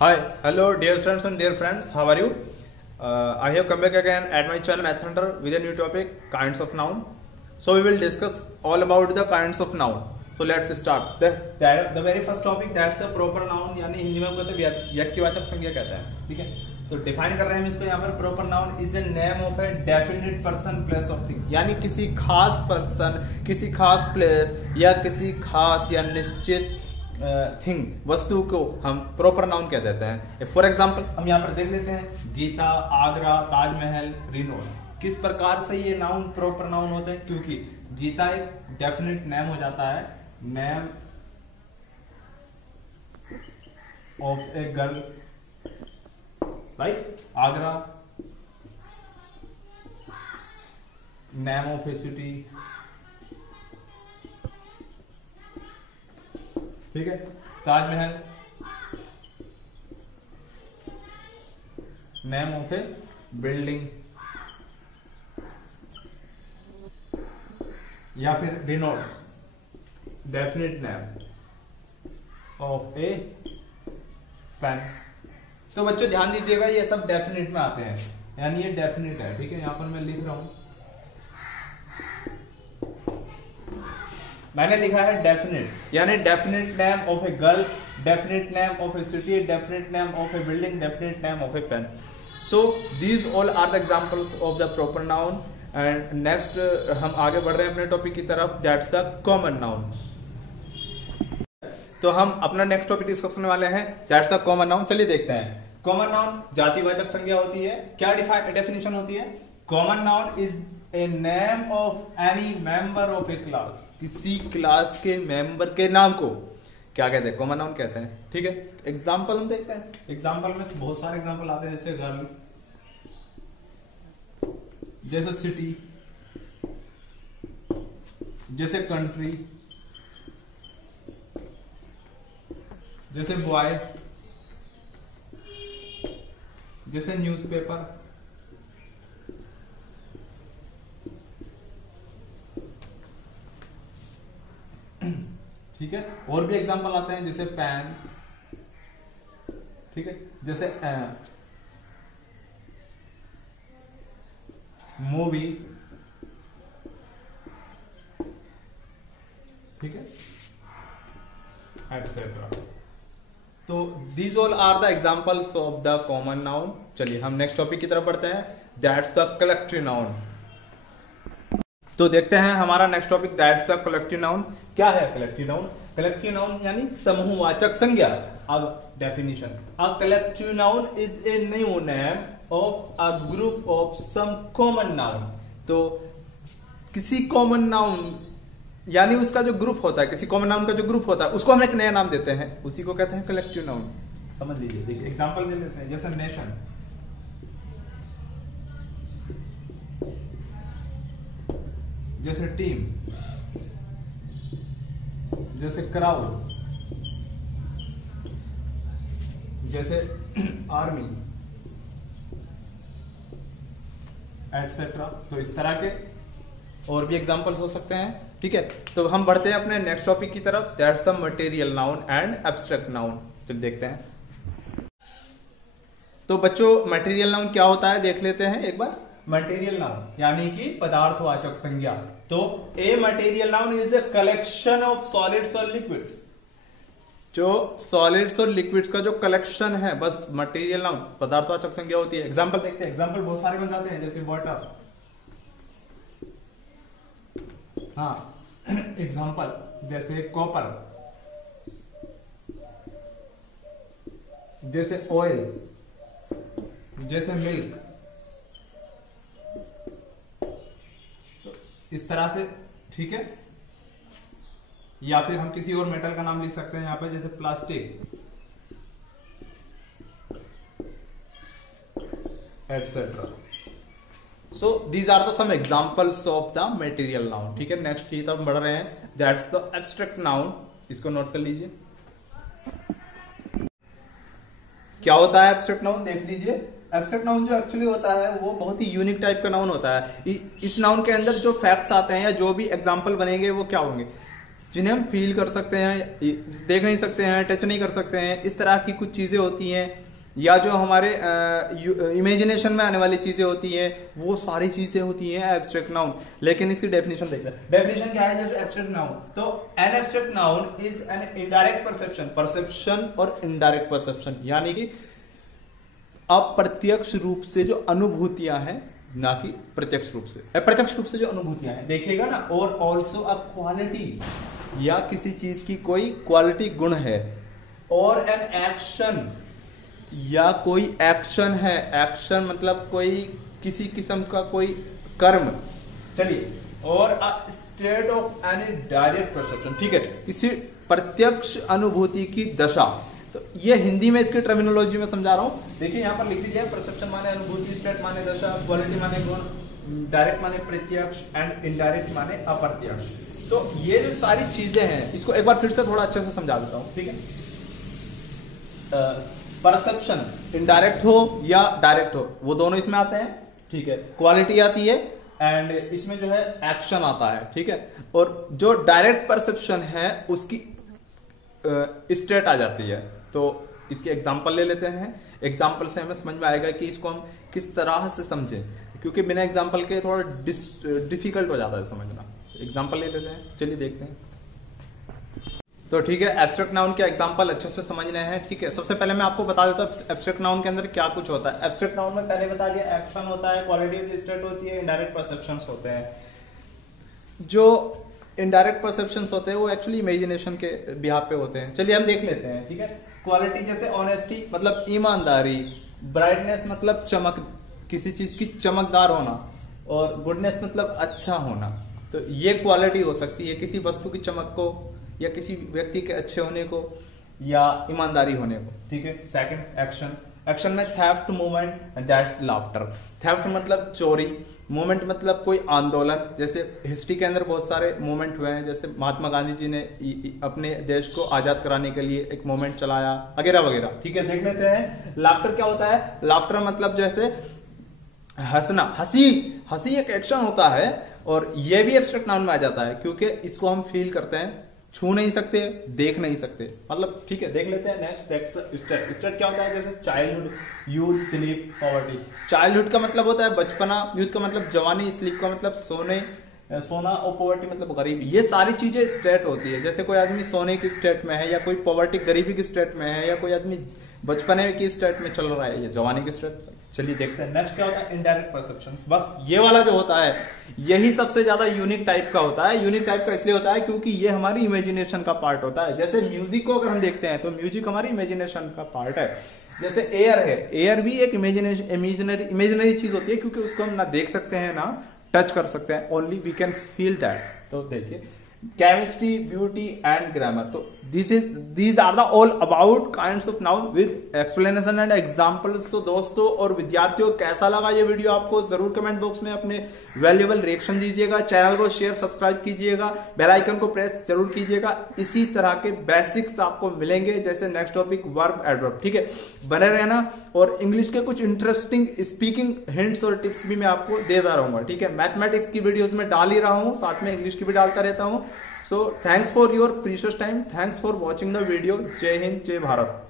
Hi, hello dear students and dear friends, how are you? I have come back again at my channel Maths Center with a new topic, kinds of noun. So we will discuss all about the kinds of noun. So let's start. The very first topic, that's a proper noun, यानी हिंदी में कहते हैं व्यक्तिवाचक संज्ञा कहते हैं, ठीक है? तो डिफाइन कर रहे हैं हम इसको यहाँ पर. Proper noun is a name of a definite person place of thing, यानी किसी खास पर्सन, किसी खास प्लेस या किसी खास या निश्चित थिंग, वस्तु को हम प्रॉपर नाउन कह देते हैं. फॉर एग्जाम्पल हम यहाँ पर देख लेते हैं, गीता, आगरा, ताजमहल, रिनोल्ड्स. किस प्रकार से ये नाउन प्रॉपर नाउन होते हैं? क्योंकि गीता एक डेफिनेट नेम हो जाता है, name of a girl, right. Agra name of a city, ठीक है. Taj Mahal name of a building, या फिर Reynolds definite name of a pen. तो बच्चों ध्यान दीजिएगा, ये सब डेफिनेट में आते हैं, यानी ये डेफिनेट है, ठीक है. यहां पर मैं लिख रहा हूं, मैंने लिखा है डेफिनेट, यानी definite name of a girl, definite name of a city, definite name of a building, definite name of a pen. So these all are the examples of the proper noun. And next हम आगे बढ़ रहे हैं अपने topic की तरफ, that's the common noun. तो हम अपना नेक्स्ट टॉपिक डिस्कस करने वाले हैं, दैट्स द कॉमन नाउन. चलिए देखते हैं. कॉमन नाउन जातिवाचक संज्ञा होती है. क्या डेफिनेशन होती है? Common noun is a name of any member of A class. किसी क्लास के मेंबर के नाम को क्या कहते हैं? कॉमन नाउन कहते हैं, ठीक है. एग्जाम्पल हम देखते हैं. एग्जाम्पल में बहुत सारे एग्जाम्पल आते हैं, जैसे गर्ल, जैसे सिटी, जैसे कंट्री, जैसे बॉय, जैसे न्यूज़पेपर, ठीक है. और भी एग्जांपल आते हैं, जैसे पेन, ठीक है, जैसे मूवी, ठीक है, एटसेट्रा. तो these all are the examples of the common noun. चलिए हम नेक्स्ट टॉपिक की तरफ बढ़ते हैं, दैट्स द कलेक्टिव नाउन. तो देखते हैं हमारा next topic, that's the collective noun. क्या है कलेक्टिव नाउन? कलेक्टिव नाउन यानी समूहवाचक संज्ञा. अब definition, a collective noun is a new name of a group of some common noun. तो किसी कॉमन नाउन यानी उसका जो ग्रुप होता है, किसी कॉमन नाउन का जो ग्रुप होता है, उसको हम एक नया नाम देते हैं, उसी को कहते हैं कलेक्टिव नाउन. समझ लीजिए. देखिए एग्जांपल दे लेते हैं, जैसे नेशन, जैसे टीम, जैसे क्राउड, जैसे आर्मी, एटसेट्रा. तो इस तरह के और भी एग्जांपल्स हो सकते हैं, ठीक है. तो हम बढ़ते हैं अपने नेक्स्ट टॉपिक की तरफ, that's the material noun and abstract noun. चलिए देखते हैं. तो बच्चों मटेरियल नाउन क्या होता है देख लेते हैं एक बार. मटेरियल नाउन यानी कि पदार्थवाचक संज्ञा. तो a material noun is a collection of solids और लिक्विड्स. जो सॉलिड्स और लिक्विड्स का जो कलेक्शन है, बस मटेरियल नाउन पदार्थवाचक संज्ञा होती है. एग्जांपल देखते हैं. एग्जांपल बहुत सारे बन जाते हैं, जैसे वाटर, हाँ, एग्जांपल जैसे कॉपर, जैसे ऑयल, जैसे मिल्क. इस तरह से, ठीक है. या फिर हम किसी और मेटल का नाम लिख सकते हैं यहाँ पे, जैसे plastic, etcetera. So these are the some examples of the material noun, ठीक है. नेक्स्ट की तरफ बढ़ रहे हैं, दैट्स द एब्स्ट्रैक्ट नाउन. इसको नोट कर लीजिए. क्या होता है एब्स्ट्रैक्ट नाउन? देख लीजिए. एब्स्ट्रैक्ट नाउन जो एक्चुअली होता है वो बहुत ही यूनिक टाइप का नाउन होता है. इस नाउन के अंदर जो फैक्ट्स आते हैं या जो भी एग्जांपल बनेंगे वो क्या होंगे? जिन्हें हम फील कर सकते हैं, देख नहीं सकते हैं, टच नहीं कर सकते हैं, इस तरह की कुछ चीजें होती हैं, या जो हमारे इमेजिनेशन में आने वाली चीजें होती हैं, वो सारी चीजें होती हैं एब्स्ट्रैक्ट नाउन। लेकिन इसकी डेफिनेशन देखते हैं। डेफिनेशन क्या है जैसे एब्स्ट्रैक्ट नाउन, तो an abstract noun is an indirect perception, perception और इनडायरेक्ट परसेप्शन, यानी कि अप्रत्यक्ष रूप से जो अनुभूतियां हैं, ना कि प्रत्यक्ष रूप से, अप्रत्यक्ष रूप से जो अनुभूतियां हैं, देखिएगा ना। और ऑल्सो अ क्वालिटी, या किसी चीज की कोई क्वालिटी गुण है, और एन एक्शन, या कोई एक्शन है, एक्शन मतलब कोई किसी किस्म का कोई कर्म, चलिए, और a state of any direct perception, ठीक है, किसी प्रत्यक्ष अनुभूति की दशा। तो ये हिंदी में इसकी टर्मिनोलॉजी में समझा रहा हूं। देखिए यहां पर लिख दीजिए, परसेप्शन माने अनुभूति, स्टेट माने दशा, क्वालिटी माने गुण, डायरेक्ट माने प्रत्यक्ष, एंड इनडायरेक्ट माने अप्रत्यक्ष। तो ये जो सारी चीजें हैं, इसको एक बार फिर से थोड़ा अच्छे से समझा देता हूं, ठीक है। परसेप्शन इनडायरेक्ट हो या डायरेक्ट हो, वो दोनों इसमें आते हैं, ठीक है। क्वालिटी आती है, एंड इसमें जो है एक्शन आता है, ठीक है। और जो डायरेक्ट परसेप्शन है उसकी स्टेट आ जाती है। तो इसके एग्जांपल ले लेते हैं, एग्जांपल से हमें समझ में आएगा कि इसको हम किस तरह से समझें, क्योंकि बिना एग्जांपल के थोड़ा डिफिकल्ट हो जाता है समझना। एग्जांपल ले लेते हैं, चलिए देखते हैं। तो ठीक है, एब्स्ट्रैक्ट नाउन के एग्जांपल अच्छे से समझने हैं, ठीक है। सबसे पहले मैं आपको बता देता हूँ एब्स्ट्रैक्ट नाउन के अंदर क्या कुछ होता है। एब्स्ट्रैक्ट नाउन में पहले बता दिया, एक्शन होता है, क्वालिटी स्टेट होती है, इनडायरेक्ट परसेप्शंस होते हैं। जो इनडायरेक्ट परसेप्शंस होते हैं वो एक्चुअली इमेजिनेशन के बिहाफ पे होते हैं। चलिए हम देख लेते हैं, ठीक है। क्वालिटी जैसे ऑनेस्टी मतलब ईमानदारी, ब्राइटनेस मतलब चमक, किसी चीज की चमकदार होना, और गुडनेस मतलब अच्छा होना। तो ये क्वालिटी हो सकती है किसी वस्तु की चमक को, या किसी व्यक्ति के अच्छे होने को, या ईमानदारी होने को, ठीक है। सेकंड एक्शन, एक्शन में theft, movement, that laughter. Theft मतलब चोरी, मूवमेंट मतलब कोई आंदोलन, जैसे हिस्ट्री के अंदर बहुत सारे मूवमेंट हुए हैं, जैसे महात्मा गांधी जी ने अपने देश को आजाद कराने के लिए एक मूवमेंट चलाया, वगैरह वगैरह, ठीक है। देख लेते हैं लाफ्टर क्या होता है। लाफ्टर मतलब जैसे हंसना, हंसी एक एक्शन होता है, और ये भी एब्स्ट्रैक्ट नाउन में आ जाता है, क्योंकि इसको हम फील करते हैं, छू नहीं सकते, देख नहीं सकते, मतलब, ठीक है। देख लेते हैं नेक्स्ट स्टेट। स्टेट क्या होता है जैसे childhood, youth, sleep, poverty. Childhood का मतलब होता है बचपना, यूथ का मतलब जवानी, स्लीप का मतलब सोना, और पॉवर्टी मतलब गरीबी। ये सारी चीजें स्टेट होती है। जैसे कोई आदमी सोने की स्टेट में है, या कोई पॉवर्टी गरीबी की स्टेट में है, या कोई आदमी बचपने की स्टेट में चल रहा है, या जवानी की स्टेट। चलिए देखते हैं नेक्स्ट क्या होता है, इनडायरेक्ट परसेप्शंस। बस ये वाला जो होता है यही सबसे ज्यादा यूनिक टाइप का होता है। यूनिक टाइप का इसलिए होता है क्योंकि ये हमारी इमेजिनेशन का पार्ट होता है। जैसे म्यूजिक को अगर हम देखते हैं तो म्यूजिक हमारी इमेजिनेशन का पार्ट है। जैसे एयर है, एयर भी एक इमेजिनरी चीज होती है, क्योंकि उसको हम ना देख सकते हैं ना टच कर सकते हैं, only we can feel that. तो देखिए केमिस्ट्री, ब्यूटी एंड ग्रामर। तो these are the all about kinds of noun with explanation and examples। तो दोस्तों और विद्यार्थियों, कैसा लगा ये वीडियो आपको, जरूर कमेंट बॉक्स में अपने वैल्यूएबल रिएक्शन दीजिएगा। चैनल को शेयर, सब्सक्राइब कीजिएगा, बेल आइकन को प्रेस जरूर कीजिएगा। इसी तरह के बेसिक्स आपको मिलेंगे, जैसे नेक्स्ट टॉपिक वर्ब, एडवर्ब, ठीक है। बने रहना, और इंग्लिश के कुछ इंटरेस्टिंग स्पीकिंग हिंट्स और टिप्स भी मैं आपको देता रहूंगा, ठीक है। मैथमेटिक्स की वीडियोस में डाल ही रहा हूं, साथ में इंग्लिश की भी डालता रहता हूं। So thanks for your precious time. Thanks for watching the video. जय हिंद, जय भारत।